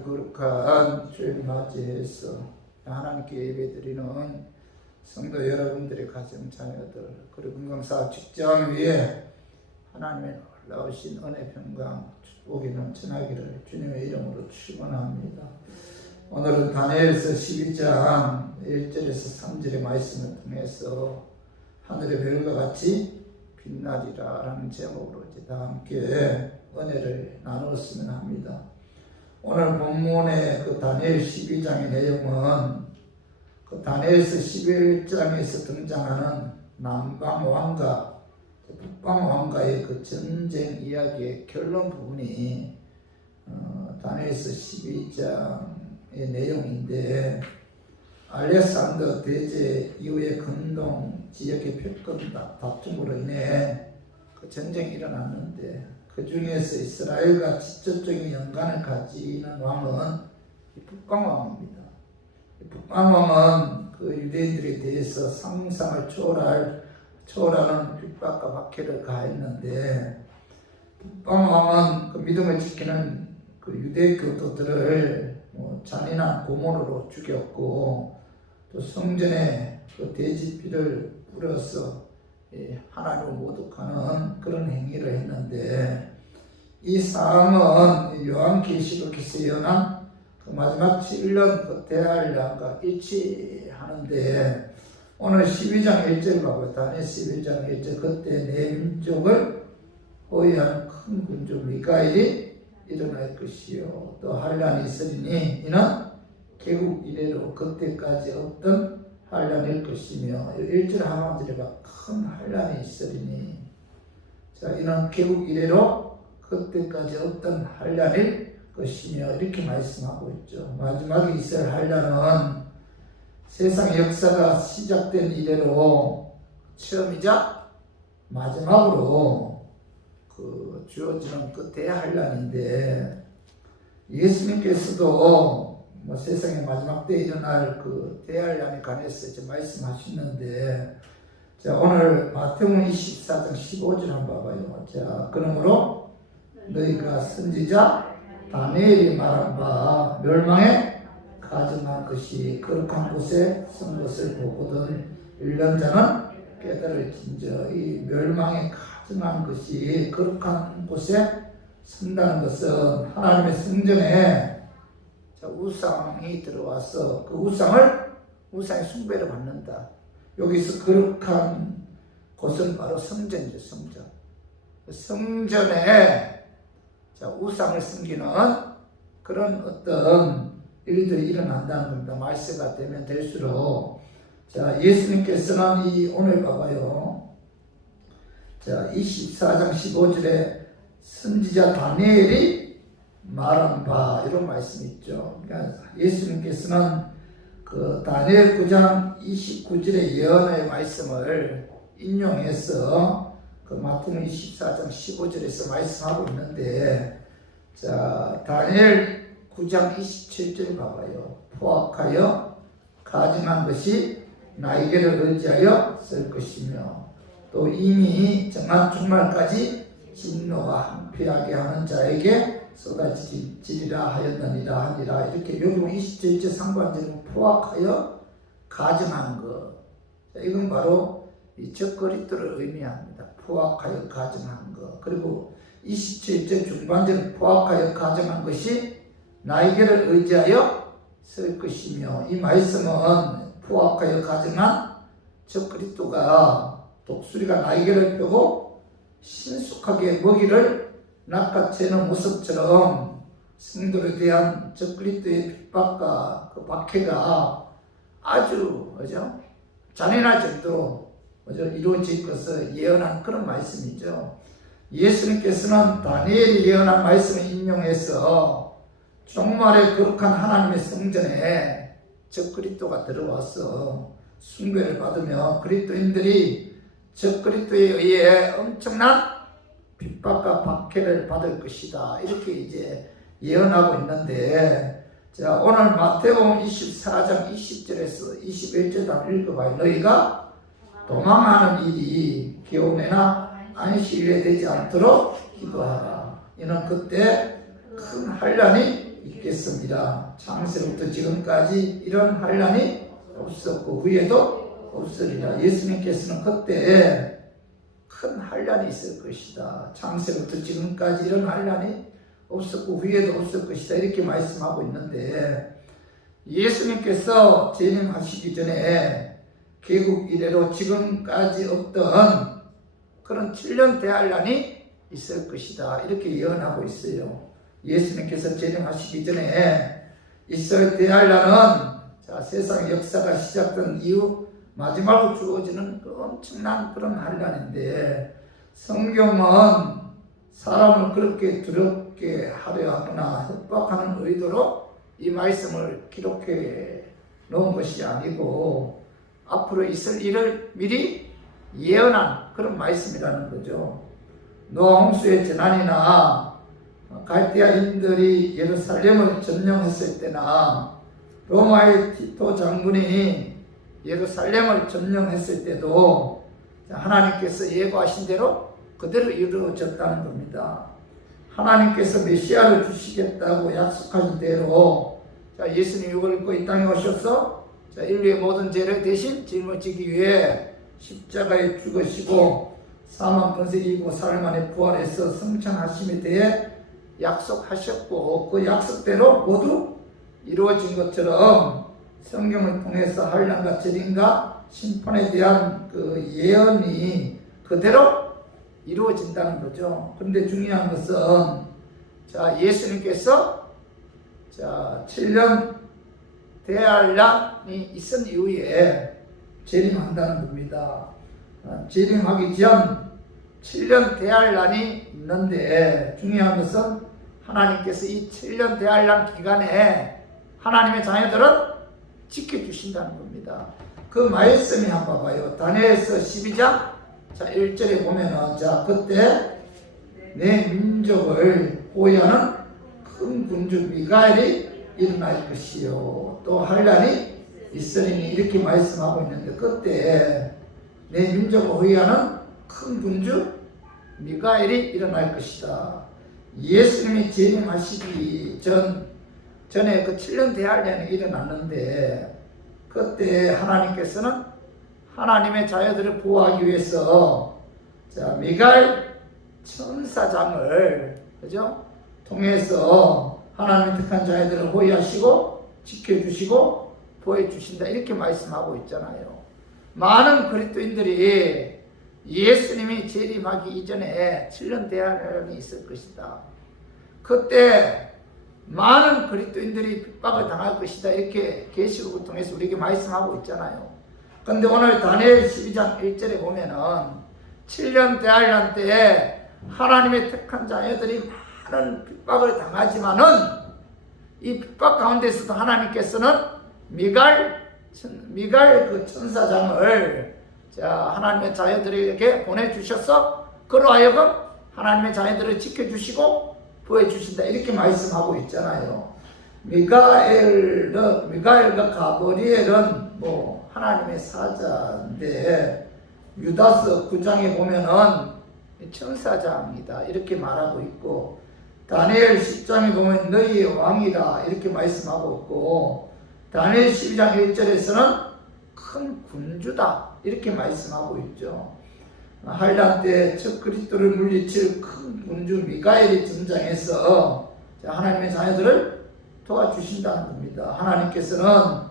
오늘 거룩한 주일 맞이해서 하나님께 예배드리는 성도 여러분들의 가정 자녀들 그리고 건강사 직장 위에 하나님의 놀라우신 은혜 평강 축복이 넘쳐나기를 주님의 이름으로 축원합니다. 오늘은 다니엘서 12장 1절에서 3절의 말씀을 통해서 하늘의 별과 같이 빛나리라 라는 제목으로 이제 다 함께 은혜를 나누었으면 합니다. 오늘 본문의 그 다니엘 12장의 내용은 그 다니엘서 11장에서 등장하는 남방왕과 북방왕과의 그 전쟁 이야기의 결론 부분이 다니엘서 12장의 내용인데, 알렉산더 대제 이후에 근동 지역의 패권 다툼으로 인해 그 전쟁이 일어났는데, 그 중에서 이스라엘과 직접적인 연관을 가지는 왕은 북방왕입니다. 북방왕은 그 유대인들에 대해서 상상을 초월하는 핍박과 박해를 가했는데, 북방왕은 그 믿음을 지키는 그 유대 교도들을 잔인한 고문으로 죽였고, 또 성전에 그 돼지피를 뿌려서 하나님을 모독하는 그런 행위를 했는데, 이 사항은 요한계시록에서 예언한 그 마지막 7년 그 대환란과 일치하는데, 오늘 12장 1절 봐봐요. 다니엘 11장 1절, 그때 내 민족을 호위하는 큰 군주 미가엘이 일어날 것이요 또 환란이 있으리니 이는 개국 이래로 그때까지 없던 환란일 것이며, 1절 하반절에 큰 환란이 있으리니, 자, 이는 개국 이래로 그때까지 없던 환란일 것이며 이렇게 말씀하고 있죠. 마지막에 있을 환란은 세상 역사가 시작된 이래로 처음이자 마지막으로 그 주어지는 그 대환란인데, 예수님께서도 세상의 마지막 때 일어날 그 대환란에 관해서 이제 말씀하시는데, 자, 오늘 마태복음 24장 15절 한번 봐봐요. 자, 그러므로 너희가 선지자 다니엘이 말한 바 멸망에 가증한 것이 거룩한 곳에 선 것을 보거든 1년 자는 깨달을진저. 이 멸망에 가증한 것이 거룩한 곳에 선다는 것은 하나님의 성전에 우상이 들어와서 그 우상의 숭배를 받는다. 여기서 거룩한 곳은 바로 성전이죠. 성전. 성전에 우상을 섬기는 그런 어떤 일들이 일어난다는 겁니다. 말세가 되면 될수록. 자, 예수님께서는 오늘 봐봐요. 자, 24장 15절에 선지자 다니엘이 말한 바, 이런 말씀이 있죠. 그러니까 예수님께서는 그 다니엘 9장 29절의 예언의 말씀을 인용해서 그 마태복음 24장 15절에서 말씀하고 있는데, 자, 다니엘 9장 27절 봐봐요. 포악하여 가증한 것이 나에게를 의지하여 쓸 것이며, 또 이미 정한 종말까지 진노가 항폐하게 하는 자에게 쏟아지리라 하였느니라 하니라. 이렇게 여기 27절 상반절은 포악하여 가증한 것. 자, 이건 바로 이 적그리스도를 의미합니다. 포악하여 가증한 것. 그리고 27절 중반절은 포악하여 가증한 것이 나에게를 의지하여 쓸 것이며, 이 말씀은 포악하여 가증한 적그리스도가 독수리가 날개를 펴고 신속하게 먹이를 낚아채는 모습처럼 성도에 대한 적그리스도의 핍박과 그 박해가 아주 잔인할 정도로 이루어질 것을 예언한 그런 말씀이죠. 예수님께서는 다니엘이 예언한 말씀을 인용해서 종말의 거룩한 하나님의 성전에 적그리스도가 들어와서 숭배를 받으며 그리스도인들이 적그리스도에 의해 엄청난 핍박과 박해를 받을 것이다. 이렇게 이제 예언하고 있는데, 자, 오늘 마태복음 24장 20절에서 21절 한번 읽어봐요. 너희가 도망하는 일이 겨우내나 안식일에 되지 않도록 기도하라. 이는 그때 큰 환란이 있겠습니다. 창세부터 지금까지 이런 환난이 없었고 후에도 없으리라. 예수님께서는 그때 큰 환난이 있을 것이다. 창세부터 지금까지 이런 환난이 없었고 후에도 없을 것이다. 이렇게 말씀하고 있는데, 예수님께서 재림하시기 전에 개국 이래로 지금까지 없던 그런 7년 대환란이 있을 것이다. 이렇게 예언하고 있어요. 예수님께서 재림하시기 전에 있을 대환란은 세상 역사가 시작된 이후 마지막으로 주어지는 그 엄청난 그런 환란인데, 성경은 사람을 그렇게 두렵게 하려 하거나 협박하는 의도로 이 말씀을 기록해 놓은 것이 아니고 앞으로 있을 일을 미리 예언한 그런 말씀이라는 거죠. 노아 홍수의 재난이나 갈대아인들이 예루살렘을 점령했을 때나 로마의 티토 장군이 예루살렘을 점령했을 때도 하나님께서 예고하신 대로 그대로 이루어졌다는 겁니다. 하나님께서 메시아를 주시겠다고 약속하신 대로 예수님이 육을 입고 이 땅에 오셔서 인류의 모든 죄를 대신 짊어지기 위해 십자가에 죽으시고 사망 권세를 이기고 사흘 만에 부활해서 승천하심에 대해 약속하셨고, 그 약속대로 모두 이루어진 것처럼 성경을 통해서 환난과 재림과 심판에 대한 그 예언이 그대로 이루어진다는 거죠. 그런데 중요한 것은 예수님께서 7년 대환란이 있은 이후에 재림한다는 겁니다. 재림하기 전 7년 대환란이 있는데, 중요한 것은 하나님께서 이 7년 대환란 기간에 하나님의 자녀들은 지켜주신다는 겁니다. 그 말씀이 한번 봐요. 다니엘서 12장 1절에 보면은, 그때 내 민족을 보호하는 큰 군주 미가엘이 일어날 것이요 또 환난이 있으리니, 이렇게 말씀하고 있는데, 그때 내 민족을 보호하는 큰 군주 미가엘이 일어날 것이다. 예수님이 재림하시기 전에 그 7년 대환란이 일어났는데, 그때 하나님께서는 하나님의 자녀들을 보호하기 위해서 미가엘 천사장을 통해서 하나님의 택한 자녀들을 호위하시고 지켜주시고 보호해주신다, 이렇게 말씀하고 있잖아요. 많은 그리스도인들이 예수님이 재림하기 이전에 7년 대환란이 있을 것이다. 그때 많은 그리스도인들이 핍박을 당할 것이다, 이렇게 계시록을 통해서 우리에게 말씀하고 있잖아요. 그런데 오늘 다니엘 12장 1절에 보면은 7년 대환란 때에 하나님의 택한 자녀들이 많은 핍박을 당하지만은 이 핍박 가운데서도 하나님께서는 미가엘 그 천사장을 하나님의 자녀들에게 보내주셔서 그로 하여금 하나님의 자녀들을 지켜주시고 보여주신다, 이렇게 말씀하고 있잖아요. 미가엘과 가브리엘은 하나님의 사자인데, 유다서 9장에 보면은 천사장이다, 이렇게 말하고 있고, 다니엘 10장에 보면 너희의 왕이다, 이렇게 말씀하고 있고, 다니엘 12장 1절에서는 큰 군주다, 이렇게 말씀하고 있죠. 환난 때 첫 그리스도를 물리칠 큰 군주 미가엘이 등장해서 하나님의 자녀들을 도와주신다는 겁니다. 하나님께서는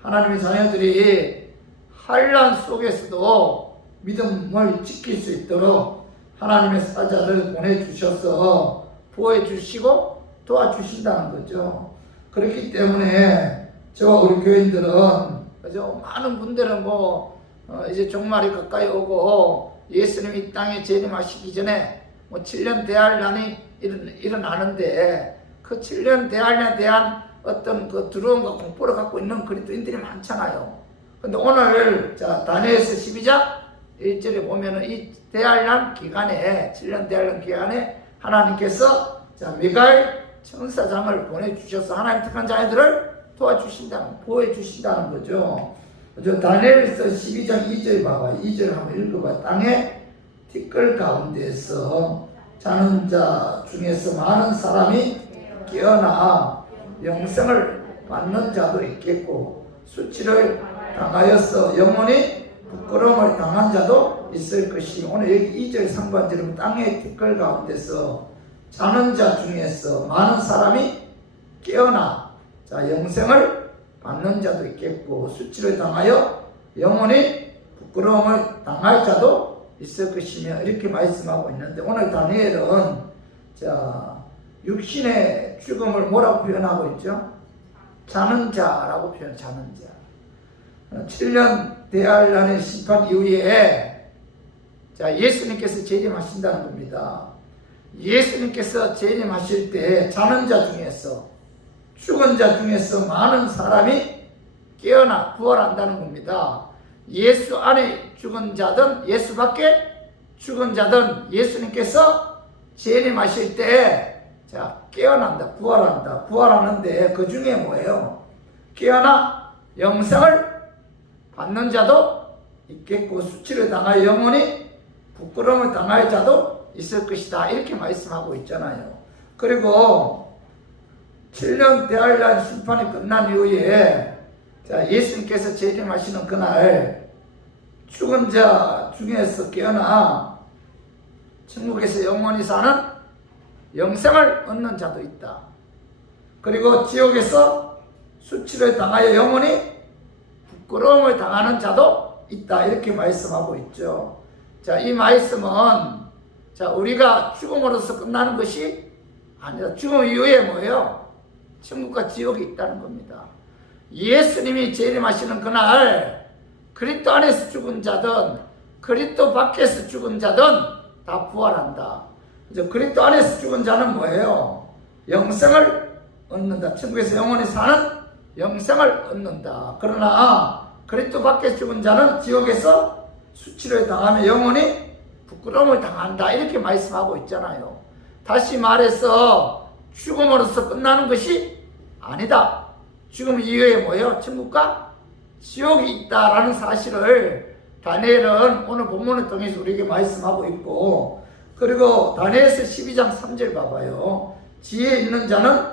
하나님의 자녀들이 환난 속에서도 믿음을 지킬 수 있도록 하나님의 사자를 보내주셔서 보호해주시고 도와주신다는 거죠. 그렇기 때문에 저와 우리 교인들은 많은 분들은 이제 종말이 가까이 오고 예수님이 이 땅에 재림하시기 전에 7년 대환란이 일어나는데, 그 7년 대환란에 대한 어떤 그 두려움과 공포를 갖고 있는 그리스도인들이 많잖아요. 근데 오늘 다니엘서 12장 1절에 보면은 이 대환란 기간에, 7년 대환란 기간에 하나님께서 미가엘 천사장을 보내주셔서 하나님 택한 자녀들을 보호해 주신다는 거죠. 다니엘서 12장 2절 봐봐. 2절 한번 읽어봐. 땅에 티끌 가운데서 자는 자 중에서 많은 사람이 깨어나 영생을 받는 자도 있겠고 수치를 당하여서 영원히 부끄러움을 당한 자도 있을 것이. 오늘 여기 2절 상반절은 땅의 티끌 가운데서 자는 자 중에서 많은 사람이 깨어나 영생을 받는 자도 있겠고 수치를 당하여 영원히 부끄러움을 당할 자도 있을 것이며 이렇게 말씀하고 있는데, 오늘 다니엘은 육신의 죽음을 뭐라고 표현하고 있죠? 자는 자라고 표현. 자는 자. 7년 대환란의 심판 이후에 예수님께서 재림하신다는 겁니다. 예수님께서 재림하실 때 자는 자 중에서, 죽은 자 중에서 많은 사람이 깨어나 부활한다는 겁니다. 예수 안에 죽은 자든 예수 밖에 죽은 자든 예수님께서 재림하실 때 깨어난다, 부활한다. 부활하는데 그 중에 뭐예요? 깨어나 영생을 받는 자도 있겠고 수치를 당하여 영원히 부끄러움을 당할 자도 있을 것이다. 이렇게 말씀하고 있잖아요. 그리고 7년 대환란 심판이 끝난 이후에 예수님께서 재림하시는 그날 죽은 자 중에서 깨어나 천국에서 영원히 사는 영생을 얻는 자도 있다. 그리고 지옥에서 수치를 당하여 영원히 부끄러움을 당하는 자도 있다. 이렇게 말씀하고 있죠. 이 말씀은 우리가 죽음으로써 끝나는 것이 아니라 죽음 이후에 뭐예요? 천국과 지옥이 있다는 겁니다. 예수님이 재림하시는 그날 그리스도 안에서 죽은 자든 그리스도 밖에서 죽은 자든 다 부활한다. 그리스도 안에서 죽은 자는 뭐예요? 영생을 얻는다. 천국에서 영원히 사는 영생을 얻는다. 그러나 그리스도 밖에서 죽은 자는 지옥에서 수치를 당하며 영원히 부끄러움을 당한다. 이렇게 말씀하고 있잖아요. 다시 말해서 죽음으로써 끝나는 것이 아니다. 죽음 이후에 뭐예요? 천국과 지옥이 있다라는 사실을 다니엘은 오늘 본문을 통해서 우리에게 말씀하고 있고, 그리고 다니엘서 12장 3절 봐봐요. 지혜 있는 자는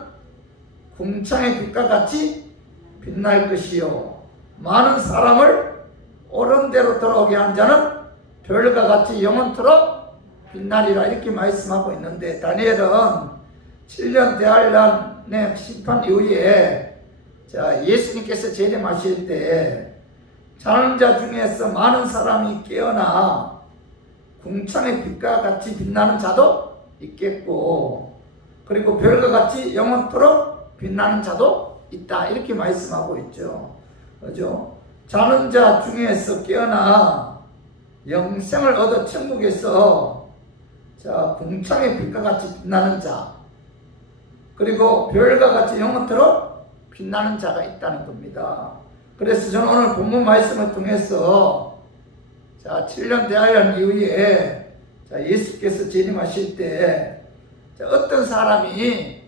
궁창의 빛과 같이 빛날 것이요 많은 사람을 옳은 대로 돌아오게 한 자는 별과 같이 영원토록 빛나리라. 이렇게 말씀하고 있는데, 다니엘은 7년 대환란의 심판 이후에 예수님께서 재림하실 때 자는 자 중에서 많은 사람이 깨어나 궁창의 빛과 같이 빛나는 자도 있겠고, 그리고 별과 같이 영원토록 빛나는 자도 있다. 이렇게 말씀하고 있죠. 그죠? 자는 자 중에서 깨어나 영생을 얻어 천국에서 궁창의 빛과 같이 빛나는 자, 그리고 별과 같이 영원토록 빛나는 자가 있다는 겁니다. 그래서 저는 오늘 본문 말씀을 통해서 7년 대환란 이후에 예수께서 재림하실 때 어떤 사람이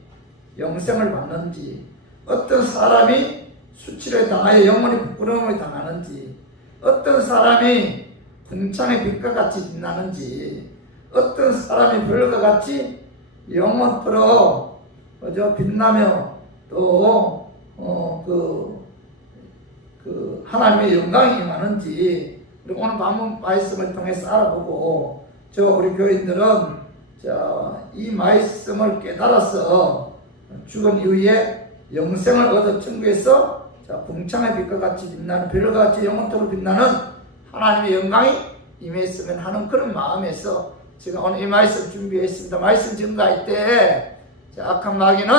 영생을 받는지, 어떤 사람이 수치를 당하여 영원히 부끄러움을 당하는지, 어떤 사람이 궁창의 빛과 같이 빛나는지, 어떤 사람이 별과 같이 영원토록 빛나며 또 하나님의 영광이 임하는지, 그리고 오늘 본문 말씀을 통해서 알아보고, 우리 교인들은 이 말씀을 깨달아서 죽은 이후에 영생을 얻어 천국에서 궁창의 빛과 같이 빛나는, 별과 같이 영원토록 빛나는 하나님의 영광이 임했으면 하는 그런 마음에서 제가 오늘 이 말씀 준비했습니다. 말씀 증거할 때 악한 마귀는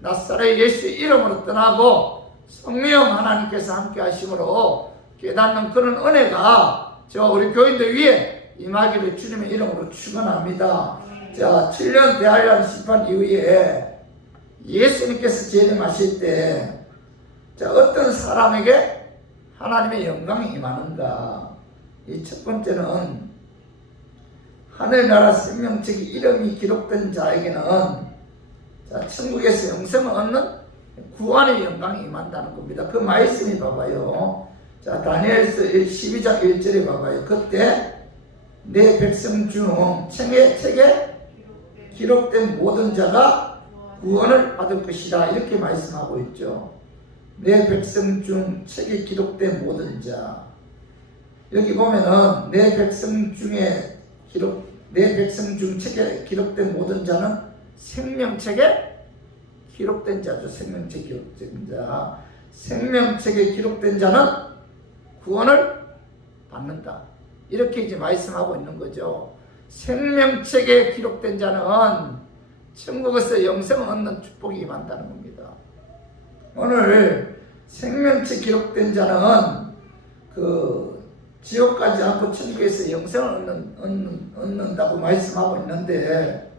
나사렛 예수의 이름으로 떠나고 성령 하나님께서 함께 하심으로 깨닫는 그런 은혜가 우리 교인들 위에 임하기를 주님의 이름으로 축원합니다. 7년 대환란 심판 이후에 예수님께서 재림하실 때 어떤 사람에게 하나님의 영광이 임하는가? 이 첫 번째는 하늘나라 생명책의 이름이 기록된 자에게는 천국에서 영생을 얻는 구원의 영광이 임한다는 겁니다. 그 말씀이 봐봐요. 다니엘서 12장 1절에 봐봐요. 그때 내 백성 중 책에 기록된 모든 자가 구원을 받을 것이다. 이렇게 말씀하고 있죠. 내 백성 중 책에 기록된 모든 자. 여기 보면은 내 백성 중 책에 기록된 모든 자는 생명책에 기록된 자죠. 생명책에 기록된 자. 생명책에 기록된 자는 구원을 받는다. 이렇게 이제 말씀하고 있는 거죠. 생명책에 기록된 자는 천국에서 영생을 얻는 축복이 임한다는 겁니다. 오늘 생명책 기록된 자는 그 지옥 가지 않고 천국에서 영생을 얻는다고 말씀하고 있는데,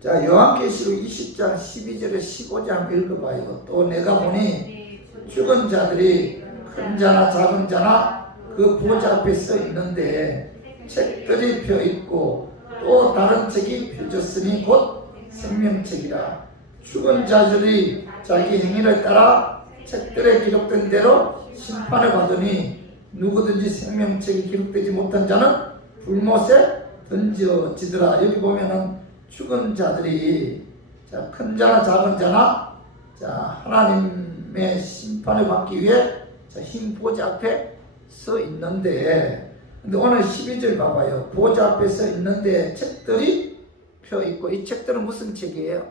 자, 요한계시록 20장 12절에 15절 한번 읽어봐요. 또 내가 보니 죽은 자들이 큰 자나 작은 자나 그 보좌 앞에 서 있는데 책들이 펴 있고 또 다른 책이 펴졌으니 곧 생명책이라. 죽은 자들이 자기 행위를 따라 책들에 기록된 대로 심판을 받으니 누구든지 생명책이 기록되지 못한 자는 불못에 던져지더라. 여기 보면은 죽은 자들이, 자, 큰 자나 작은 자나, 자, 하나님의 심판을 받기 위해, 자, 흰 보좌 앞에 서 있는데, 근데 오늘 12절 봐봐요. 보좌 앞에 서 있는데 책들이 펴 있고, 이 책들은 무슨 책이에요?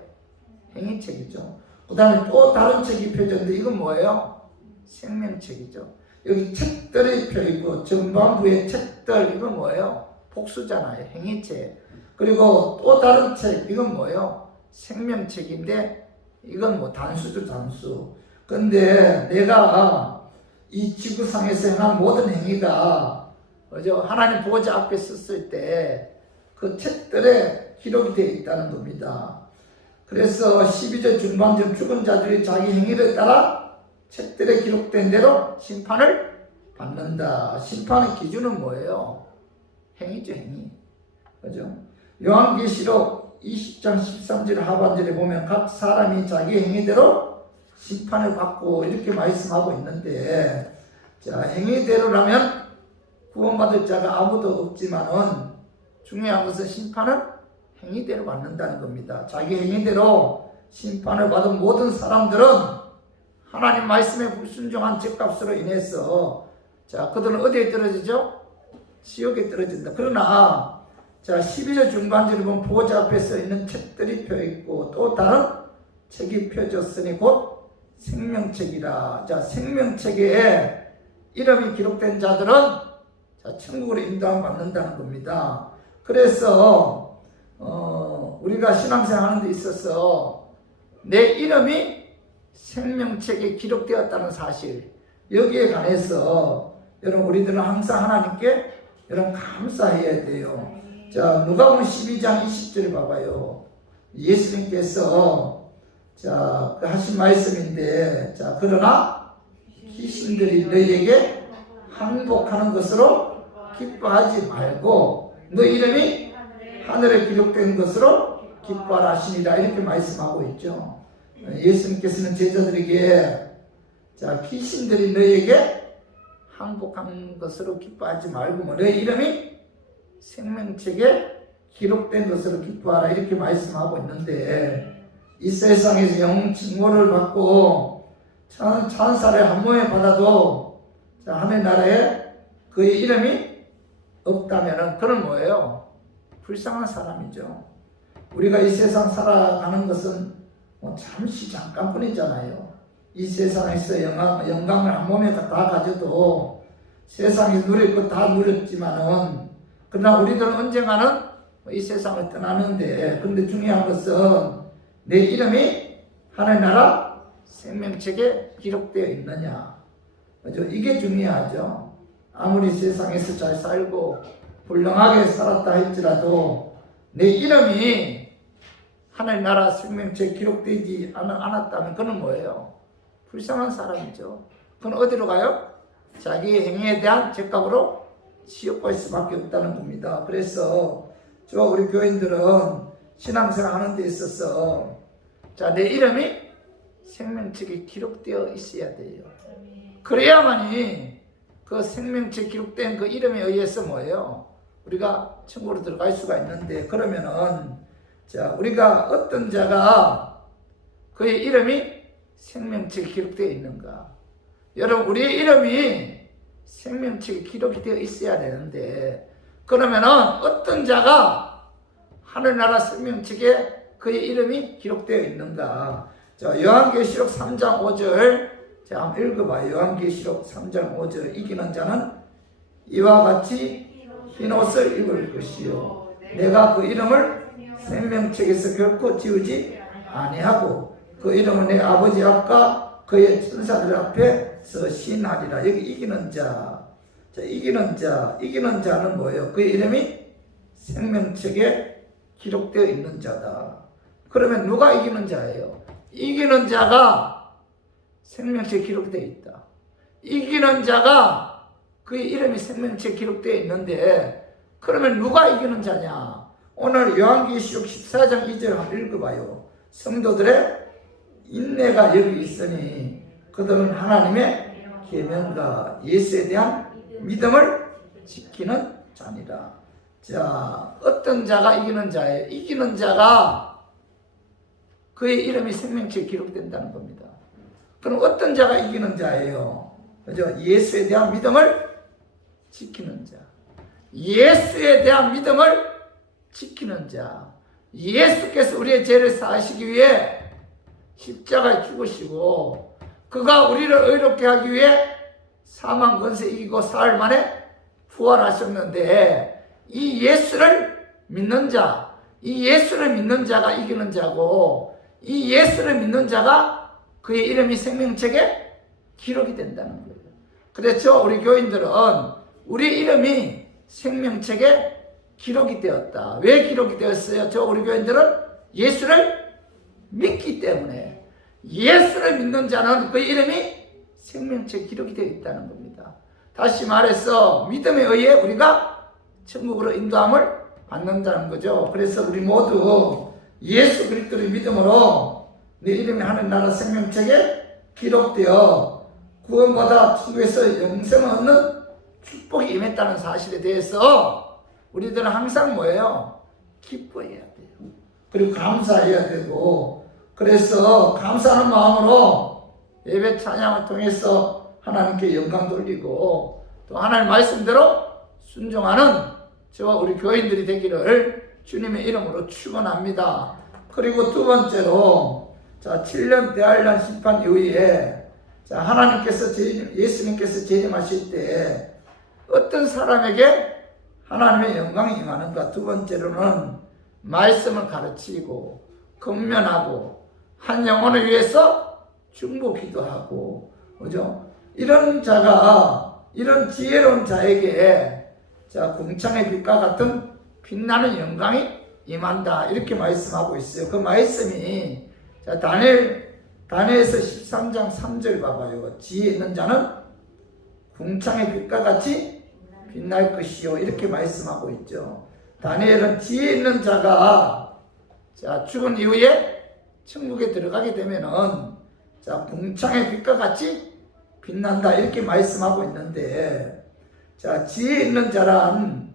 행위책이죠. 그 다음에 또 다른 책이 펴졌는데 이건 뭐예요? 생명책이죠. 여기 책들이 펴 있고 전반부의 책들, 이건 뭐예요? 복수잖아요. 행위책. 그리고 또 다른 책, 이건 뭐예요? 생명책인데 이건 뭐 단수죠, 단수. 근데 내가 이 지구상에서 행한 모든 행위가 하나님 보좌 앞에 섰을 때 그 책들에 기록이 되어 있다는 겁니다. 그래서 12절 중반전 죽은 자들이 자기 행위를 따라 책들에 기록된 대로 심판을 받는다. 심판의 기준은 뭐예요? 행위죠, 행위. 그죠? 요한계시록 20장 13절 하반절에 보면 각 사람이 자기 행위대로 심판을 받고 이렇게 말씀하고 있는데, 자, 행위대로라면 구원받을 자가 아무도 없지만은 중요한 것은 심판은 행위대로 받는다는 겁니다. 자기 행위대로 심판을 받은 모든 사람들은 하나님 말씀에 불순종한 죄값으로 인해서, 자, 그들은 어디에 떨어지죠? 지옥에 떨어진다. 그러나 자, 12절 중반절에 보면 보좌 앞에 서 있는 책들이 펴 있고 또 다른 책이 펴졌으니 곧 생명책이라. 자, 생명책에 이름이 기록된 자들은, 자, 천국으로 인도함 받는다는 겁니다. 그래서 우리가 신앙생활 하는 데 있어서 내 이름이 생명책에 기록되었다는 사실, 여기에 관해서 여러분 우리들은 항상 하나님께 여러분 감사해야 돼요. 자, 누가복음 12장 20절을 봐봐요. 예수님께서, 자, 하신 말씀인데, 자, 그러나 귀신들이 너희에게 항복하는 것으로 기뻐하지 말고 너 이름이 하늘에 기록된 것으로 기뻐하라 하시니라. 이렇게 말씀하고 있죠. 예수님께서는 제자들에게, 자, 귀신들이 너희에게 항복한 것으로 기뻐하지 말고 너희 이름이 생명책에 기록된 것으로 기뻐하라. 이렇게 말씀하고 있는데, 이 세상에서 영웅 칭호를 받고 찬사를 한 몸에 받아도, 자, 하늘 나라에 그의 이름이 없다면은 그는 뭐예요? 불쌍한 사람이죠. 우리가 이 세상 살아가는 것은 잠시 잠깐뿐이잖아요. 이 세상에서 영광을 한 몸에 다 가져도 세상에서 누릴 것 다 누렸지만은, 그러나 우리들은 언젠가는 이 세상을 떠나는데, 근데 중요한 것은 내 이름이 하늘나라 생명책에 기록되어 있느냐. 그죠? 이게 중요하죠. 아무리 세상에서 잘 살고 훌륭하게 살았다 할지라도 내 이름이 하늘나라 생명책에 기록되지 않았다면 그는 뭐예요? 불쌍한 사람이죠. 그는 어디로 가요? 자기의 행위에 대한 죄값으로 지옥 갈 수밖에 없다는 겁니다. 그래서 저 우리 교인들은 신앙생활 하는 데 있어서, 자, 내 이름이 생명책에 기록되어 있어야 돼요. 그래야만이 그 생명책에 기록된 그 이름에 의해서 뭐예요? 우리가 천국으로 들어갈 수가 있는데, 그러면은, 자, 우리가 어떤 자가 그의 이름이 생명책에 기록되어 있는가? 여러분, 우리의 이름이 생명책에 기록이 되어 있어야 되는데, 그러면은 어떤 자가 하늘나라 생명책에 그의 이름이 기록되어 있는가? 자, 요한계시록 3장 5절, 자, 한번 읽어봐요. 요한계시록 3장 5절. 이기는 자는 이와 같이 흰 옷을 입을 것이요, 내가 그 이름을 생명책에서 결코 지우지 아니하고 그 이름은 내 아버지 앞과 그의 천사들 앞에서 신하리라. 여기 이기는 자. 자, 이기는 자는 뭐예요? 그의 이름이 생명책에 기록되어 있는 자다. 그러면 누가 이기는 자예요? 이기는 자가 생명책에 기록되어 있다. 이기는 자가 그의 이름이 생명책에 기록되어 있는데, 그러면 누가 이기는 자냐? 오늘 요한계시록 14장 2절 한번 읽어봐요. 성도들의 인내가 여기 있으니 그들은 하나님의 계명과 예수에 대한 믿음을 지키는 자니라. 자, 어떤 자가 이기는 자예요? 이기는 자가 그의 이름이 생명책에 기록된다는 겁니다. 그럼 어떤 자가 이기는 자예요? 그죠? 예수에 대한 믿음을 지키는 자. 예수에 대한 믿음을 지키는 자. 예수께서 우리의 죄를 사하시기 위해 십자가에 죽으시고, 그가 우리를 의롭게 하기 위해 사망 권세 이기고 사흘 만에 부활하셨는데, 이 예수를 믿는 자, 이 예수를 믿는 자가 이기는 자고, 이 예수를 믿는 자가 그의 이름이 생명책에 기록이 된다는 거예요. 그렇죠? 우리 교인들은 우리 이름이 생명책에 기록이 되었다. 왜 기록이 되었어요? 우리 교인들은 예수를 믿기 때문에. 예수를 믿는 자는 그 이름이 생명책에 기록이 되어 있다는 겁니다. 다시 말해서 믿음에 의해 우리가 천국으로 인도함을 받는다는 거죠. 그래서 우리 모두 예수 그리스도의 믿음으로 내 이름이 하늘나라 생명책에 기록되어 구원받아 천국에서 영생을 얻는 축복이 임했다는 사실에 대해서 우리들은 항상 뭐예요? 기뻐해야 돼요. 그리고 감사해야 되고, 그래서 감사하는 마음으로 예배 찬양을 통해서 하나님께 영광 돌리고, 또 하나님 말씀대로 순종하는 저와 우리 교인들이 되기를 주님의 이름으로 축원합니다. 그리고 두 번째로, 자, 7년 대환란 심판 이후에, 자, 예수님께서 재림하실 때 어떤 사람에게 하나님의 영광이 임하는가? 두 번째로는 말씀을 가르치고 권면하고 한 영혼을 위해서 중보 기도하고, 그죠? 이런 자가, 이런 지혜로운 자에게, 자, 궁창의 빛과 같은 빛나는 영광이 임한다. 이렇게 말씀하고 있어요. 그 말씀이, 자, 다니엘서 13장 3절 봐봐요. 지혜 있는 자는 궁창의 빛과 같이 빛날 것이요. 이렇게 말씀하고 있죠. 다니엘은 지혜 있는 자가, 자, 죽은 이후에 천국에 들어가게 되면은, 자, 궁창의 빛과 같이 빛난다. 이렇게 말씀하고 있는데, 자, 지혜 있는 자란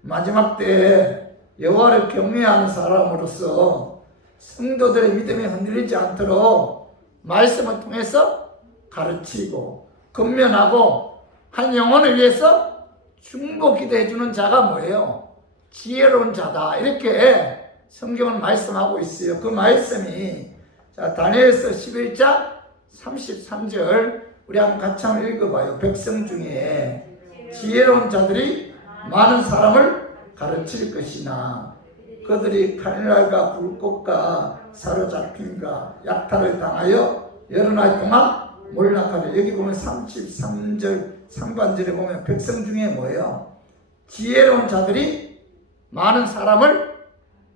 마지막 때에 여호와를 경외하는 사람으로서 성도들의 믿음이 흔들리지 않도록 말씀을 통해서 가르치고 권면하고 한 영혼을 위해서 중보 기도해 주는 자가 뭐예요? 지혜로운 자다. 이렇게 성경은 말씀하고 있어요. 그 말씀이, 자, 다니엘서 11장 33절 우리 한번 같이 한번 읽어봐요. 백성 중에 지혜로운 자들이 많은 사람을 가르칠 것이나 그들이 칼날과 불꽃과 사로잡힘과 약탈을 당하여 여러 날 동안 몰락하려. 여기 보면 33절 상반절에 보면 백성 중에 뭐예요? 지혜로운 자들이 많은 사람을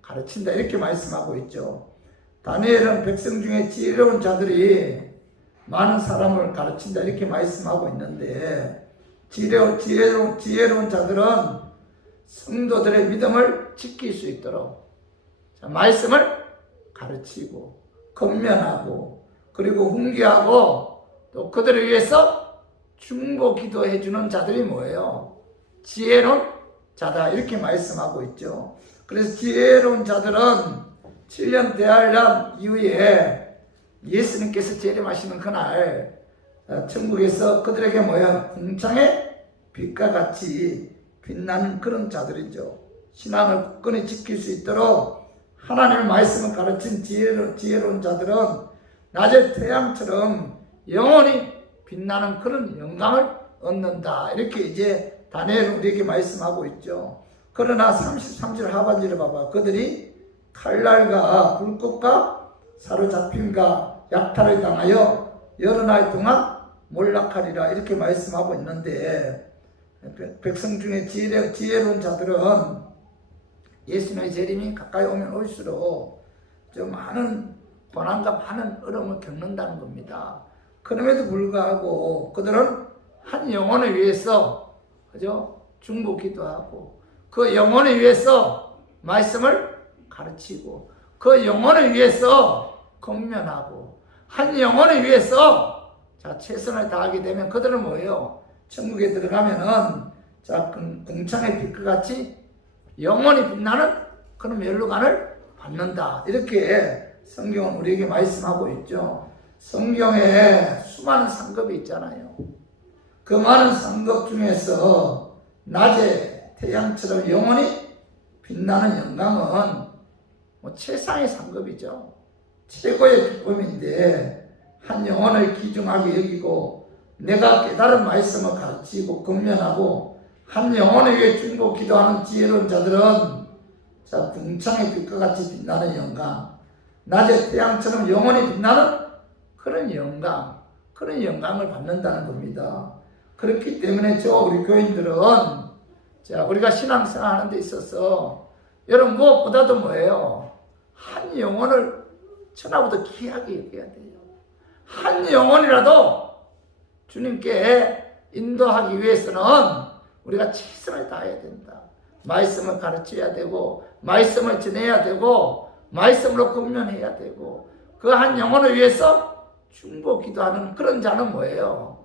가르친다. 이렇게 말씀하고 있죠. 다니엘은 백성 중에 지혜로운 자들이 많은 사람을 가르친다. 이렇게 말씀하고 있는데, 지혜로운 자들은 성도들의 믿음을 지킬 수 있도록, 자, 말씀을 가르치고 권면하고 그리고 훈계하고 또 그들을 위해서 중보 기도해 주는 자들이 뭐예요? 지혜로운 자다. 이렇게 말씀하고 있죠. 그래서 지혜로운 자들은 7년 대환란 이후에 예수님께서 재림하시는 그날 천국에서 그들에게 뭐야? 궁창의 빛과 같이 빛나는 그런 자들이죠. 신앙을 굳건히 지킬 수 있도록 하나님의 말씀을 가르친 지혜로운 자들은 낮의 태양처럼 영원히 빛나는 그런 영광을 얻는다. 이렇게 이제 다니엘은 우리에게 말씀하고 있죠. 그러나 33절 하반절을 봐봐. 그들이 칼날과 불꽃과 사로잡힘과 약탈을 당하여 여러 날 동안 몰락하리라. 이렇게 말씀하고 있는데, 백성 중에 지혜로운 자들은 예수님의 재림이 가까이 오면 올수록 좀 많은 고난과 많은 어려움을 겪는다는 겁니다. 그럼에도 불구하고 그들은 한 영혼을 위해서 그죠? 중보기도 하고 그 영혼을 위해서 말씀을 가르치고 그 영혼을 위해서 권면하고 한 영혼을 위해서 최선을 다하게 되면 그들은 뭐예요? 천국에 들어가면은 궁창의 빛과 같이 영원히 빛나는 그런 멸류관을 받는다. 이렇게 성경은 우리에게 말씀하고 있죠. 성경에 수많은 상급이 있잖아요. 그 많은 상급 중에서 낮에 태양처럼 영원히 빛나는 영광은 최상의 상급이죠. 최고의 기쁨인데 한 영혼을 귀중하게 여기고 내가 깨달은 말씀을 가르치고 권면하고 한 영혼을 위해 중보 기도하는 지혜로운 자들은 궁창의 빛과 같이 빛나는 영광, 낮의 태양처럼 영원히 빛나는 그런 영광, 그런 영광을 받는다는 겁니다. 그렇기 때문에 우리 교인들은 우리가 신앙생활 하는 데 있어서 여러분 무엇보다도 뭐예요? 한 영혼을 천하보다 귀하게 여겨야 돼요. 한 영혼이라도 주님께 인도하기 위해서는 우리가 최선을 다해야 된다. 말씀을 가르쳐야 되고 말씀을 전해야 되고 말씀으로 권면해야 되고 그 한 영혼을 위해서 중보 기도하는 그런 자는 뭐예요?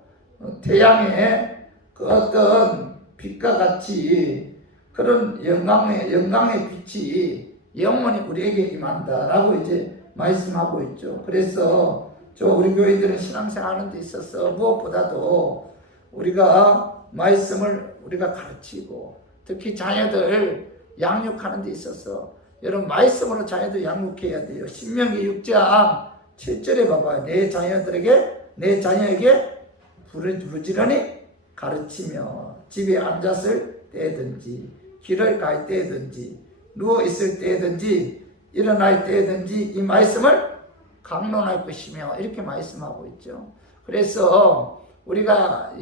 태양의 그 어떤 빛과 같이 그런 영광의 빛이 영원히 우리에게 임한다라고 이제 말씀하고 있죠. 그래서 우리 교인들은 신앙생활 하는 데 있어서 무엇보다도 우리가 말씀을 우리가 가르치고 특히 자녀들 양육하는 데 있어서 여러분 말씀으로 자녀들 양육해야 돼요. 신명기 6장 7절에 봐봐요. 내 자녀에게 부지런히 가르치며 집에 앉았을 때든지 길을 갈 때든지 누워 있을 때든지 일어날 때든지 이 말씀을 강론할 것이며 이렇게 말씀하고 있죠. 그래서 우리가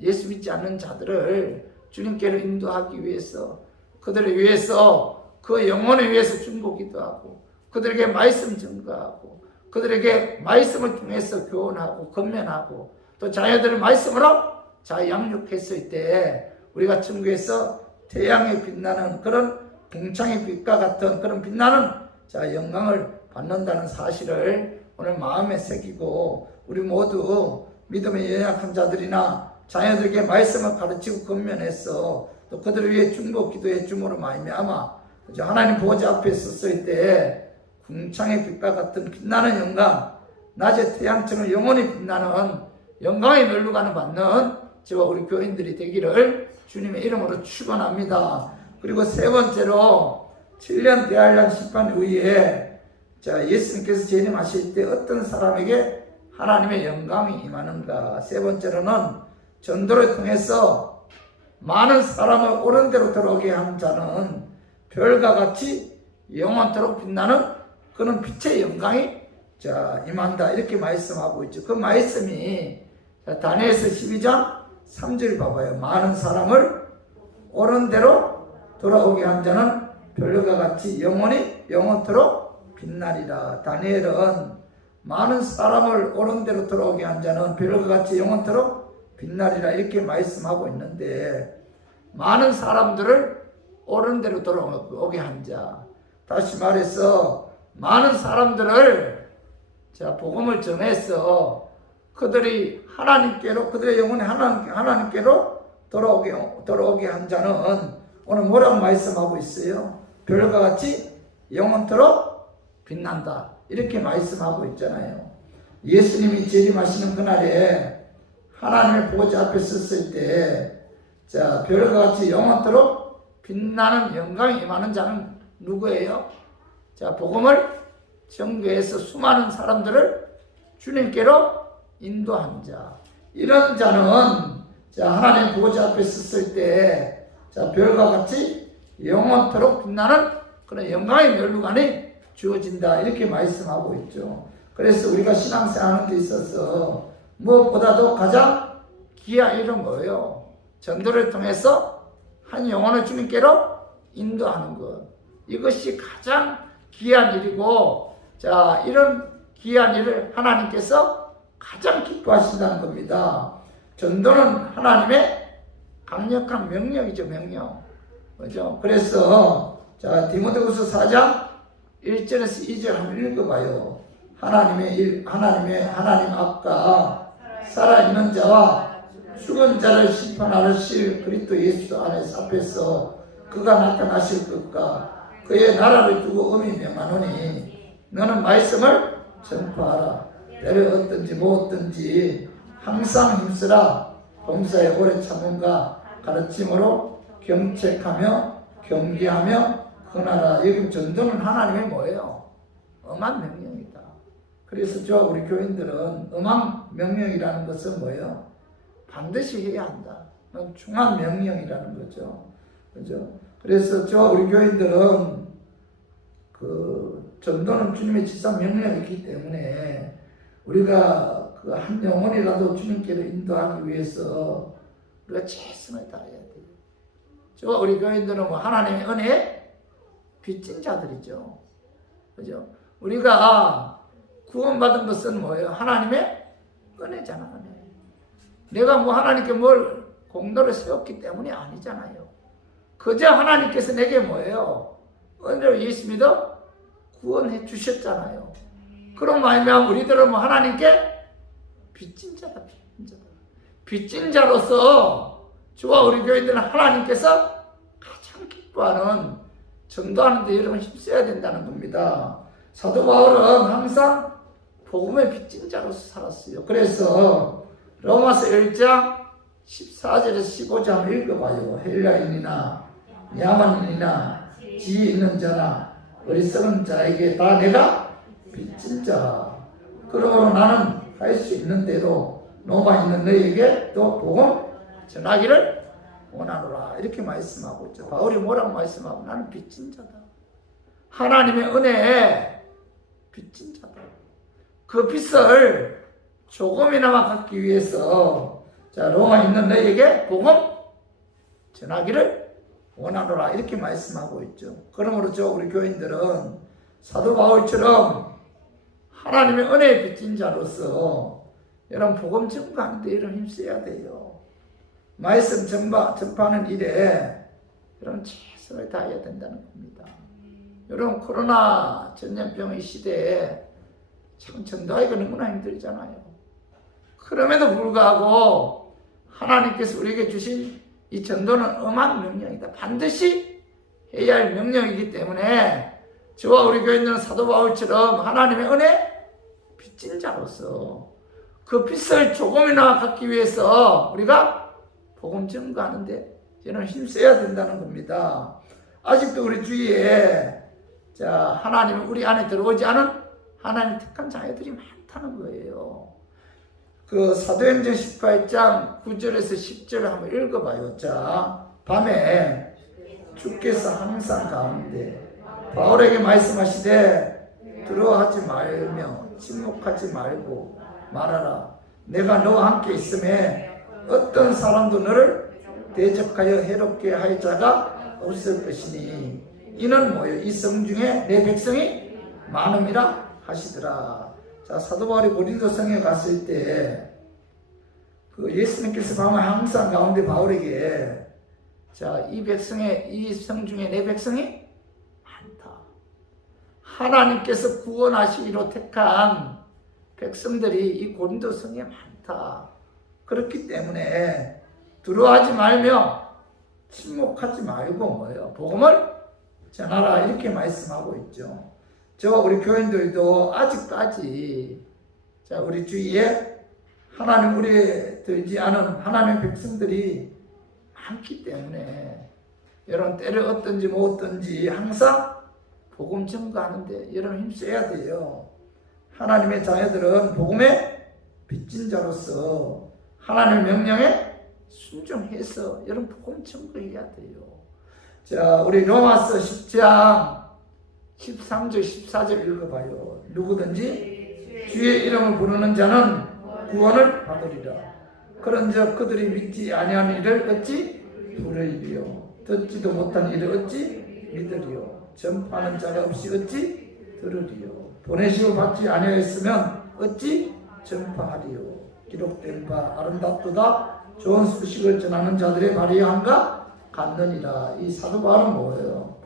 예수 믿지 않는 자들을 주님께로 인도하기 위해서 그들을 위해서 그 영혼을 위해서 중보기도 하고 그들에게 말씀 전가하고 그들에게 말씀을 통해서 교훈하고 권면하고 또 자녀들을 말씀으로 잘 양육했을 때 우리가 천국에서 태양에 빛나는 그런 궁창의 빛과 같은 그런 빛나는 영광을 받는다는 사실을 오늘 마음에 새기고 우리 모두 믿음의 연약한 자들이나 자녀들에게 말씀을 가르치고 권면해서 또 그들을 위해 중보 기도해 줌으로 말미암아 하나님 보좌 앞에 섰을 때 궁창의 빛과 같은 빛나는 영광, 낮의 태양처럼 영원히 빛나는 영광의 멸류관을 받는 저와 우리 교인들이 되기를 주님의 이름으로 축원합니다. 그리고 세 번째로 7년 대환란 심판 후에 예수님께서 재림하실 때 어떤 사람에게 하나님의 영광이 임하는가. 세 번째로는 전도를 통해서 많은 사람을 옳은 대로 돌아오게 하는 자는 별과 같이 영원토록 빛나는 그런 빛의 영광이 임한다. 이렇게 말씀하고 있죠. 그 말씀이 다니엘서 12장 3절 봐봐요. 많은 사람을 옳은 대로 돌아오게 한 자는 별과 같이 영원토록 빛나리라. 다니엘은 많은 사람을 옳은 대로 돌아오게 한 자는 별과 같이 영원토록 빛나리라. 이렇게 말씀하고 있는데 많은 사람들을 옳은 대로 돌아오게 한 자. 다시 말해서 많은 사람들을 복음을 전해서 그들이 하나님께로 그들의 영혼이 하나님께로 돌아오게 한 자는 오늘 뭐라고 말씀하고 있어요? 별과 같이 영원토록 빛난다. 이렇게 말씀하고 있잖아요. 예수님이 재림하시는 그날에 하나님의 보좌 앞에 섰을 때, 자, 별과 같이 영원토록 빛나는 영광이 임하는 자는 누구예요? 자, 복음을 전교해서 수많은 사람들을 주님께로 인도한 자. 이런 자는, 자, 하나님 보좌 앞에 섰을 때, 자, 별과 같이 영원토록 빛나는 그런 영광의 면류관이 주어진다. 이렇게 말씀하고 있죠. 그래서 우리가 신앙생활하는 데 있어서 무엇보다도 가장 귀한 일은 뭐예요? 전도를 통해서 한 영혼을 주님께로 인도하는 것. 이것이 가장 귀한 일이고, 자, 이런 귀한 일을 하나님께서 가장 기뻐하신다는 겁니다. 전도는 하나님의 강력한 명령이죠, 명령. 그죠? 그래서, 자, 디모데후서 4장 1절에서 2절 한번 읽어봐요. 하나님 앞과 살아있는 자와 죽은 자를 심판하실 그리스도 예수 안에서 앞에서 그가 나타나실 것과 그의 나라를 두고 엄히 명하노니 너는 말씀을 전파하라. 때를 얻든지 못 얻든지 항상 힘쓰라. 범사에 오래 참음과 가르침으로 경책하며 경계하며 권하라. 여기 전도는 하나님의 뭐예요? 엄한 명령이다. 그래서 저 우리 교인들은 엄한 명령이라는 것은 뭐예요? 반드시 해야 한다. 중한 명령이라는 거죠. 그죠? 그래서 저 우리 교인들은 그 전도는 주님의 지상 명령이기 때문에 우리가 그 한 영혼이라도 주님께로 인도하기 위해서 우리가 최선을 다해야 돼요. 저 우리 교인들은 뭐 하나님의 은혜에 빚진 자들이죠. 그죠? 우리가 구원받은 것은 뭐예요? 하나님의 은혜잖아, 은혜. 내가 뭐 하나님께 뭘 공로를 세웠기 때문이 아니잖아요. 그저 하나님께서 내게 뭐예요? 은혜로 예수 믿어 구원해 주셨잖아요. 그런 말이면 우리들은 뭐 하나님께 빚진 자다, 빚진 자다. 빚진 자로서 저와 우리 교인들은 하나님께서 가장 기뻐하는 전도하는 데 여러분 힘써야 된다는 겁니다. 사도 바울은 항상 복음의 빚진 자로서 살았어요. 그래서 로마서 1장 14절에서 15절 한번 읽어봐요. 헬라인이나 야만인이나 지혜 있는 자나 어리석은 자에게 다 내가 빚진 자. 그러므로 나는 할 수 있는 대로 로마 있는 너에게 또 복음 전하기를 원하노라. 이렇게 말씀하고 있죠. 바울이 뭐라고 말씀하고? 나는 빚진 자다. 하나님의 은혜에 빚진 자다. 그 빚을 조금이나마 갚기 위해서 자, 로마 있는 너에게 복음 전하기를 원하노라. 이렇게 말씀하고 있죠. 그러므로 우리 교인들은 사도 바울처럼 하나님의 은혜에 빚진 자로서 여러분 복음 전파하는 데 이런 힘써야 돼요. 말씀 전파하는 일에 여러분 최선을 다해야 된다는 겁니다. 여러분 코로나 전염병의 시대에 참 전도하기가 너무나 힘들잖아요. 그럼에도 불구하고 하나님께서 우리에게 주신 이 전도는 엄한 명령이다. 반드시 해야 할 명령이기 때문에 저와 우리 교인들은 사도 바울처럼 하나님의 은혜 빚진 자로서 그 빚을 조금이나 갚기 위해서 우리가 복음 전가하는데 저는 힘써야 된다는 겁니다. 아직도 우리 주위에 자, 하나님은 우리 안에 들어오지 않은 하나님 택한 자녀들이 많다는 거예요. 그 사도행전 18장 9절에서 10절을 한번 읽어봐요. 자, 밤에 주께서 항상 가운데 바울에게 말씀하시되 두려워하지 말며 침묵하지 말고 말하라. 내가 너와 함께 있음에 어떤 사람도 너를 대적하여 해롭게 할 자가 없을 것이니 이는 뭐예요? 이 성중에 내 백성이 많음이라 하시더라. 자, 사도 바울이 고린도 성에 갔을 때 그 예수님께서 밤에 항상 가운데 바울에게 자, 이 성중에 내 백성이 많다. 하나님께서 구원하시기로 택한 백성들이 이 고린도 성에 많다. 그렇기 때문에 두려워하지 말며 침묵하지 말고 뭐예요? 복음을 전하라. 이렇게 말씀하고 있죠. 저 우리 교인들도 아직까지 자 우리 주위에 하나님 우리에 들지 않은 하나님의 백성들이 많기 때문에 여러분 때를 얻든지 못 얻든지 항상 복음 증거하는데 여러분 힘써야 돼요. 하나님의 자녀들은 복음의 빚진 자로서 하나님의 명령에 순종해서 여러분 복음 증거해야 돼요. 자 우리 로마서 10장 13절 14절 읽어봐요. 누구든지 주의 이름을 부르는 자는 구원을 받으리라. 그런즉 그들이 믿지 아니하는 이를 어찌 부르리요. 듣지도 못한 이를 어찌 믿으리요. 전파하는 자가 없이 어찌 들으리요. 보내시고 받지 아니하였으면 어찌 전파하리요. 기록된 바 아름답도다 좋은 소식을 전하는 자들의 발휘함과 같느니라. 이 사도 바울은 뭐예요?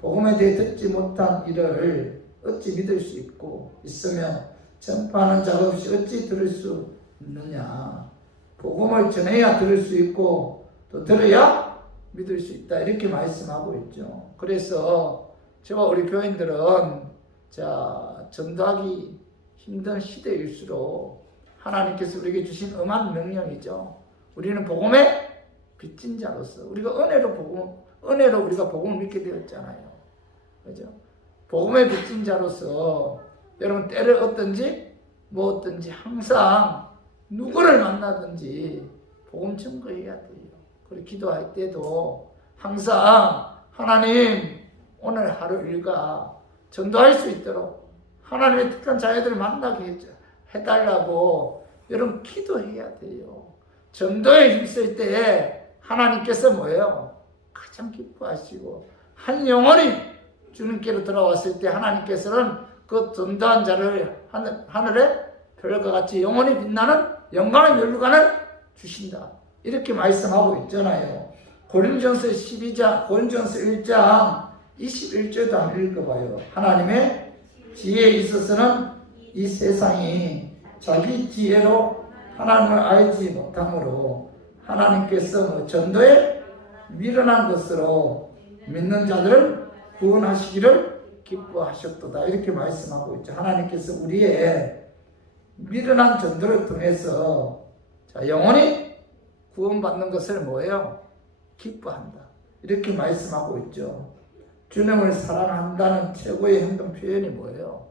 복음에 대해 듣지 못한 이를 어찌 믿을 수 있고 있으며 전파하는 자가 없이 어찌 들을 수 있느냐. 복음을 전해야 들을 수 있고 또 들어야 믿을 수 있다. 이렇게 말씀하고 있죠. 그래서 저와 우리 교인들은 전도하기 힘든 시대일수록 하나님께서 우리에게 주신 엄한 명령이죠. 우리는 복음의 빚진 자로서 우리가 은혜로 우리가 복음을 믿게 되었잖아요. 그죠? 복음의 빚진 자로서 여러분 때를 얻든지 뭐 얻든지 항상 누구를 만나든지 복음 증거해야 돼요. 그리고 기도할 때도 항상 하나님 오늘 하루 일과 전도할 수 있도록 하나님의 특별한 자녀들을 만나게 해달라고 여러분 기도해야 돼요. 전도에 힘쓸 때에 하나님께서 뭐예요? 가장 기뻐하시고 한 영혼이 주님께로 돌아왔을 때 하나님께서는 그 전도한 자를 하늘에 별과 같이 영원히 빛나는 영광의 면류관을 주신다. 이렇게 말씀하고 있잖아요. 고린전서 1장 21절도 한번 읽어봐요. 하나님의 지혜에 있어서는 이 세상이 자기 지혜로 하나님을 알지 못하므로 하나님께서 전도에 미련한 것으로 믿는 자들을 구원하시기를 기뻐하셨도다. 이렇게 말씀하고 있죠. 하나님께서 우리의 미련한 전도를 통해서 영원히 구원받는 것을 뭐예요? 기뻐한다. 이렇게 말씀하고 있죠. 주님을 사랑한다는 최고의 행동 표현이 뭐예요?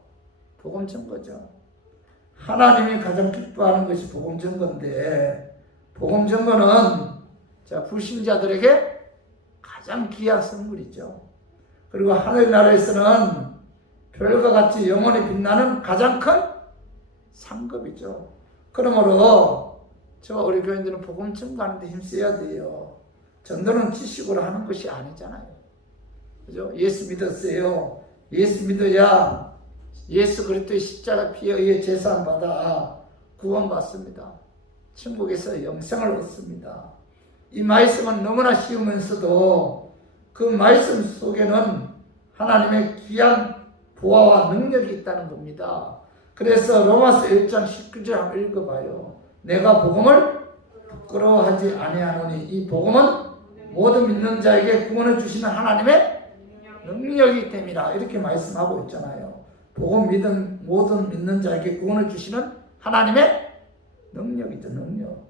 복음 증거죠. 하나님이 가장 기뻐하는 것이 복음 증거인데 복음 증거는 불신자들에게 가장 귀한 선물이죠. 그리고 하늘나라에서는 별과 같이 영원히 빛나는 가장 큰 상급이죠. 그러므로 우리 교인들은 복음 증거하는 데 힘써야 돼요. 전도는 지식으로 하는 것이 아니잖아요. 그죠? 예수 믿었어요. 예수 믿어야 예수 그리스도의 십자가 피에 의해 제사함 받아 구원받습니다. 천국에서 영생을 얻습니다. 이 말씀은 너무나 쉬우면서도 그 말씀 속에는 하나님의 귀한 보화와 능력이 있다는 겁니다. 그래서 로마서 1장 19절 한번 읽어봐요. 내가 복음을 부끄러워하지 아니하노니 이 복음은 모든 믿는 자에게 구원을 주시는 하나님의 능력이기 때문이라. 이렇게 말씀하고 있잖아요. 모든 믿는 자에게 구원을 주시는 하나님의 능력이죠. 능력.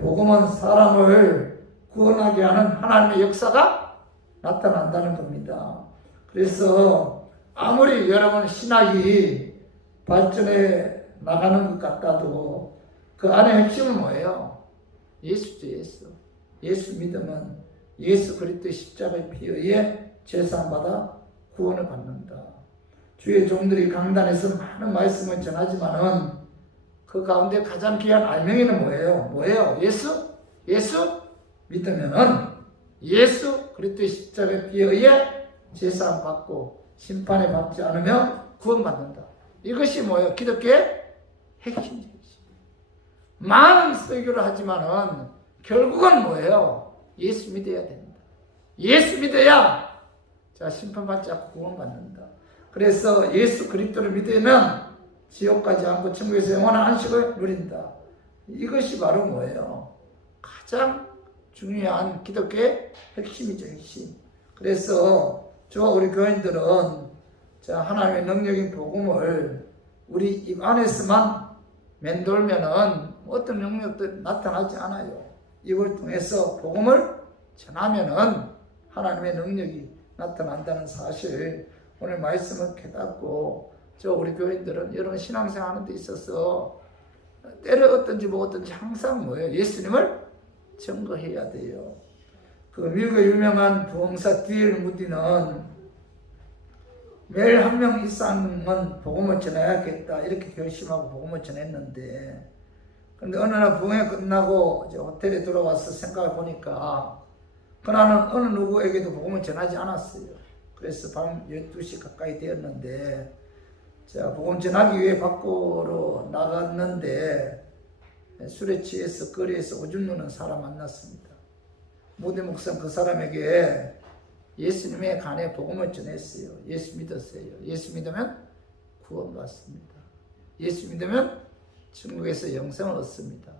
복음은 사람을 구원하게 하는 하나님의 역사가 나타난다는 겁니다. 그래서 아무리 여러분 신학이 발전해 나가는 것 같아도 그 안에 핵심은 뭐예요? 예수죠. 예수 믿으면 예수 그리스도의 십자가의 피에 의해 제사함받아 구원을 받는다. 주의 종들이 강단에서 많은 말씀을 전하지만은 그 가운데 가장 귀한 알맹이는 뭐예요? 예수 믿으면은 예수 그리스도의 십자가의 피에 의해 제사함 받고 심판에 받지 않으면 구원받는다. 이것이 뭐예요? 기독교의 핵심이죠. 많은 설교를 하지만은 결국은 뭐예요? 예수 믿어야 된다. 예수 믿어야 심판받지 않고 구원받는다. 그래서 예수 그리스도를 믿으면 지옥 가지 않고 천국에서 영원한 안식을 누린다. 이것이 바로 뭐예요? 가장 중요한 기독교의 핵심이죠. 핵심. 그래서 저와 우리 교인들은 자, 하나님의 능력인 복음을 우리 입 안에서만 맴돌면은 어떤 능력도 나타나지 않아요. 입을 통해서 복음을 전하면은 하나님의 능력이 나타난다는 사실, 오늘 말씀을 깨닫고 우리 교인들은 여러 신앙생활 하는 데 있어서 때를 어떤지 뭐 어떤지 항상 뭐예요? 예수님을 증거해야 돼요. 그 미국의 유명한 부흥사 D.L. 무디는 매일 한 명 이상은 복음을 전해야겠다 이렇게 결심하고 복음을 전했는데, 그런데 어느 날 부흥회 끝나고 이제 호텔에 들어와서 생각해 보니까 그날은 어느 누구에게도 복음을 전하지 않았어요. 그래서 밤 12시 가까이 되었는데, 자, 복음 전하기 위해 밖으로 나갔는데 술에 취해서 거리에서 오줌 누는 사람 만났습니다. 무디 목사는 그 사람에게 예수님의 간에 복음을 전했어요. 예수 믿었어요. 예수 믿으면 구원받습니다. 예수 믿으면 천국에서 영생을 얻습니다.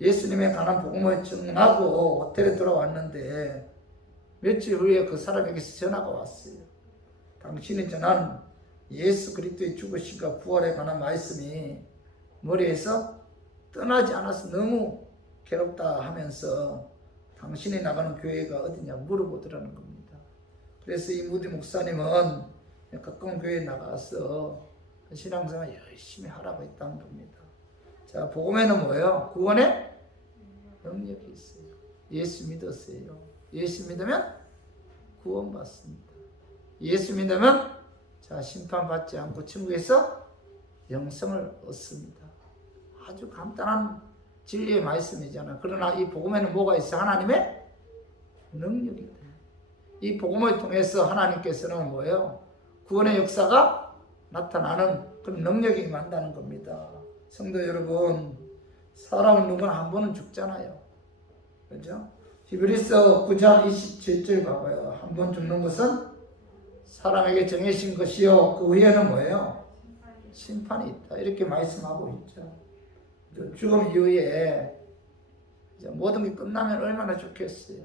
예수님의 관한 복음을 전하고 호텔에 돌아왔는데 며칠 후에 그 사람에게서 전화가 왔어요. 당신이 전한 예수 그리스도의 죽으심과 부활에 관한 말씀이 머리에서 떠나지 않아서 너무 괴롭다 하면서 당신이 나가는 교회가 어디냐 물어보더라는 겁니다. 그래서 이 무디 목사님은 가까운 교회에 나가서 신앙생활 열심히 하라고 했다는 겁니다. 자, 복음에는 뭐예요? 구원의 능력이 있어요. 예수 믿었어요. 예수 믿으면 구원받습니다. 예수 믿으면 자, 심판받지 않고 천국에서 영생을 얻습니다. 아주 간단한 진리의 말씀이잖아요. 그러나 이 복음에는 뭐가 있어요? 하나님의 능력이 있다. 이 복음을 통해서 하나님께서는 뭐예요? 구원의 역사가 나타나는 그런 능력이 임한다는 겁니다. 성도 여러분, 사람은 누구나 한 번은 죽잖아요. 그렇죠? 히브리서 9장 27절 봐봐요. 한 번 죽는 것은 사람에게 정해진 것이요, 그 후에는 뭐예요? 심판이 있다. 이렇게 말씀하고 있죠. 죽음 이후에 모든 게 끝나면 얼마나 좋겠어요.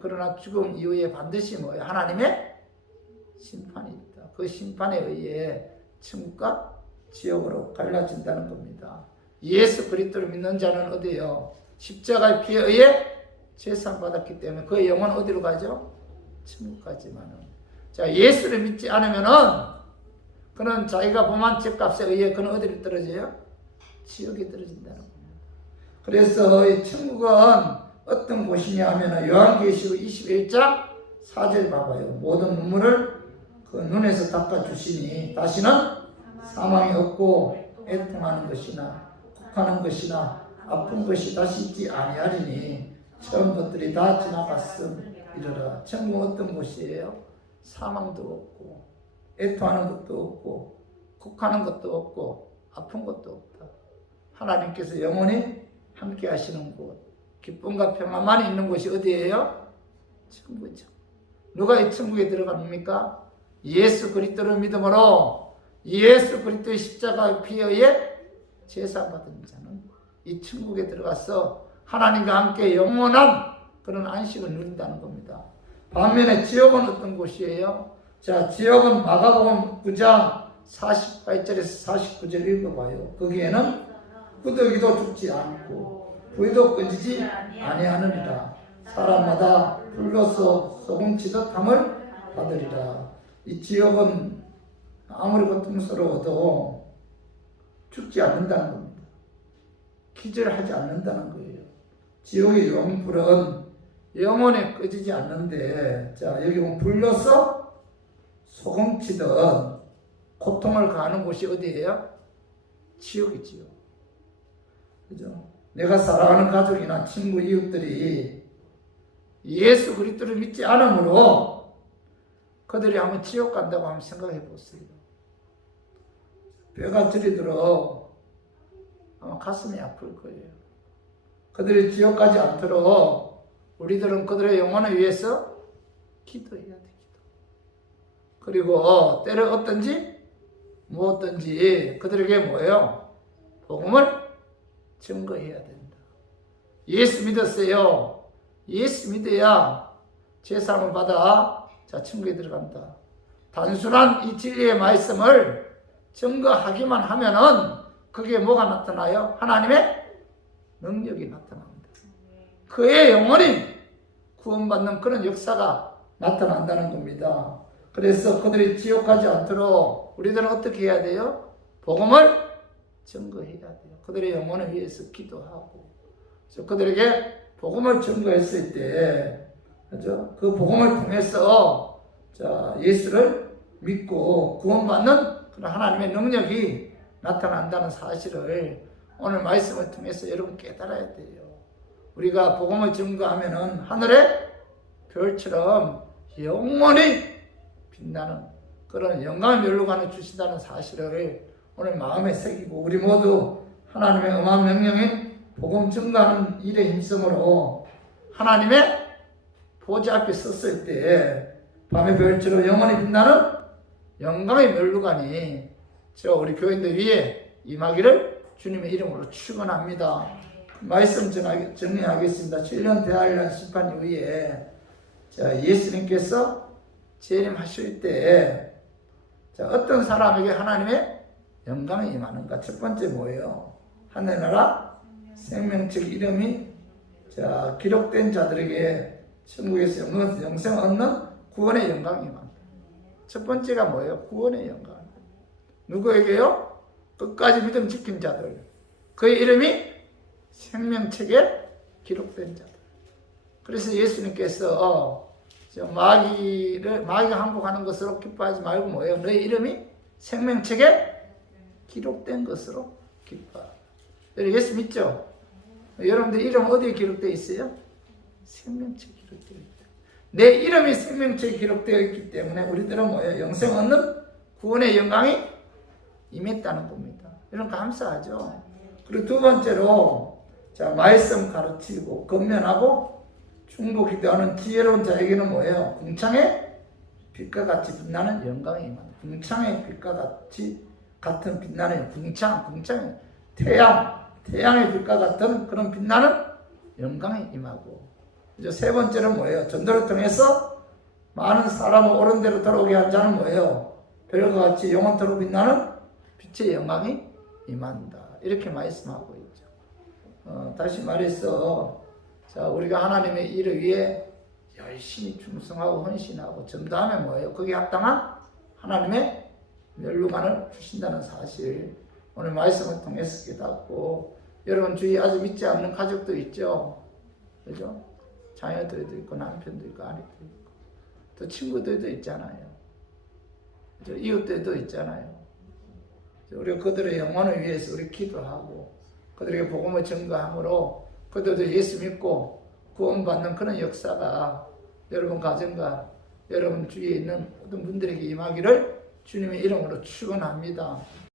그러나 죽음 이후에 반드시 뭐예요? 하나님의 심판이 있다. 그 심판에 의해 천국과 지옥으로 갈라진다는 겁니다. 예수 그리스도를 믿는 자는 어디요? 십자가의 피에 의해 제사 받았기 때문에 그 영혼은 어디로 가죠? 천국까지만은. 자, 예수를 믿지 않으면은 그는 자기가 범한 죄값에 의해 그는 어디로 떨어져요? 지옥에 떨어진다는 겁니다. 그래서 이 천국은 어떤 곳이냐 하면 요한계시록 21장 4절 봐봐요. 모든 눈물을 그 눈에서 닦아주시니 다시는 사망이 없고 애통하는 것이나 곡하는 것이나 아픈 것이 다시 있지 아니하리니 처음 것들이 다 지나갔음이러라. 천국은 어떤 곳이에요? 사망도 없고 애통하는 것도 없고 곡하는 것도 없고 아픈 것도 없다. 하나님께서 영원히 함께 하시는 곳, 기쁨과 평안만이 있는 곳이 어디예요? 천국이죠. 누가 이 천국에 들어갑니까? 예수 그리스도를 믿음으로 예수 그리스도의 십자가의 피에 의해 제사받은 자는 이 천국에 들어가서 하나님과 함께 영원한 그런 안식을 누린다는 겁니다. 반면에 지옥은 어떤 곳이에요? 자, 지옥은 마가복음 9장 48절에서 49절 읽어봐요. 거기에는 구더기도 죽지 않고 불도 꺼지지 아니하느니라. 사람마다 불로서 소금치듯 함을 받으리라. 이 지옥은 아무리 고통스러워도 죽지 않는다는 겁니다. 기절하지 않는다는 거예요. 지옥의 영불은 영원히 꺼지지 않는데, 자, 여기 보면 불로서 소금치듯 고통을 가하는 곳이 어디예요? 지옥이지요. 그죠? 내가 사랑하는 가족이나 친구, 이웃들이 예수 그리스도를 믿지 않으므로 그들이 한번 지옥 간다고 한번 생각해 보세요. 뼈가 저리도록 아마 가슴이 아플 거예요. 그들이 지옥 가지 않도록 우리들은 그들의 영혼을 위해서 기도해야 돼. 그리고 때를 얻든지 뭐 얻든지 그들에게 뭐예요? 복음을 증거해야 된다. 예수 믿었어요. 예수 믿어야 제사함을 받아 자 천국에 들어간다. 단순한 이 진리의 말씀을 증거하기만 하면은 그게 뭐가 나타나요? 하나님의 능력이 나타납니다. 그의 영혼이 구원받는 그런 역사가 나타난다는 겁니다. 그래서 그들이 지옥 가지 않도록 우리들은 어떻게 해야 돼요? 복음을 증거해야 돼요. 그들의 영혼을 위해서 기도하고, 그들에게 복음을 증거했을 때, 그죠? 그 복음을 통해서 예수를 믿고 구원받는 그런 하나님의 능력이 나타난다는 사실을 오늘 말씀을 통해서 여러분 깨달아야 돼요. 우리가 복음을 증거하면은 하늘의 별처럼 영원히 빛나는 그런 영광의 멸류관을 주시다는 사실을 오늘 마음에 새기고, 우리 모두 하나님의 엄한 명령인 복음 증거하는 일에 힘쓰므로 하나님의 보좌 앞에 섰을 때 밤의 별처럼 영원히 빛나는 영광의 멸류관이 우리 교인들 위에 임하기를 주님의 이름으로 축원합니다. 말씀 정리하겠습니다. 7년 대환란 심판 이후에 예수님께서 재림하실 때 어떤 사람에게 하나님의 영광이 임하는가? 첫 번째 뭐예요? 하늘나라 생명책 이름이 기록된 자들에게 천국에서 영생 얻는 구원의 영광이 임한다. 첫 번째가 뭐예요? 구원의 영광. 누구에게요? 끝까지 믿음 지킨 자들. 그의 이름이 생명책에 기록된 자들. 그래서 예수님께서 마귀가 항복하는 것으로 기뻐하지 말고 뭐예요? 너의 이름이 생명책에 기록된 것으로 기뻐하라. 예수 믿죠? 여러분들 이름 어디에 기록되어 있어요? 생명책에 기록되어 있다. 내 이름이 생명책에 기록되어 있기 때문에 우리들은 뭐예요? 영생 얻는 구원의 영광이 임했다는 겁니다. 이런 감사하죠. 그리고 두 번째로 말씀 가르치고 건면하고 충고 기도하는 지혜로운 자에게는 뭐예요? 궁창의 빛과 같이 빛나는 영광이 임한다. 궁창의 빛과 같은 빛나는 궁창의 태양의 빛과 같은 그런 빛나는 영광이 임하고, 이제 세 번째는 뭐예요? 전도를 통해서 많은 사람을 옳은 대로 돌아오게 한 자는 뭐예요? 별과 같이 영원토록 빛나는 빛의 영광이 임한다. 이렇게 말씀하고 있죠. 다시 말해서 우리가 하나님의 일을 위해 열심히 충성하고 헌신하고 전도하면 뭐예요? 거기에 합당한 하나님의 멸류관을 주신다는 사실 오늘 말씀을 통해서 깨닫고, 여러분 주위에 아직 믿지 않는 가족도 있죠. 그죠? 자녀들도 있고 남편도 있고 아내도 있고 또 친구들도 있잖아요. 그죠? 이웃들도 있잖아요. 우리가 그들의 영혼을 위해서 우리 기도하고 그들에게 복음을 증거함으로 그들도 예수 믿고 구원받는 그런 역사가 여러분 가정과 여러분 주위에 있는 모든 분들에게 임하기를 주님의 이름으로 축원합니다.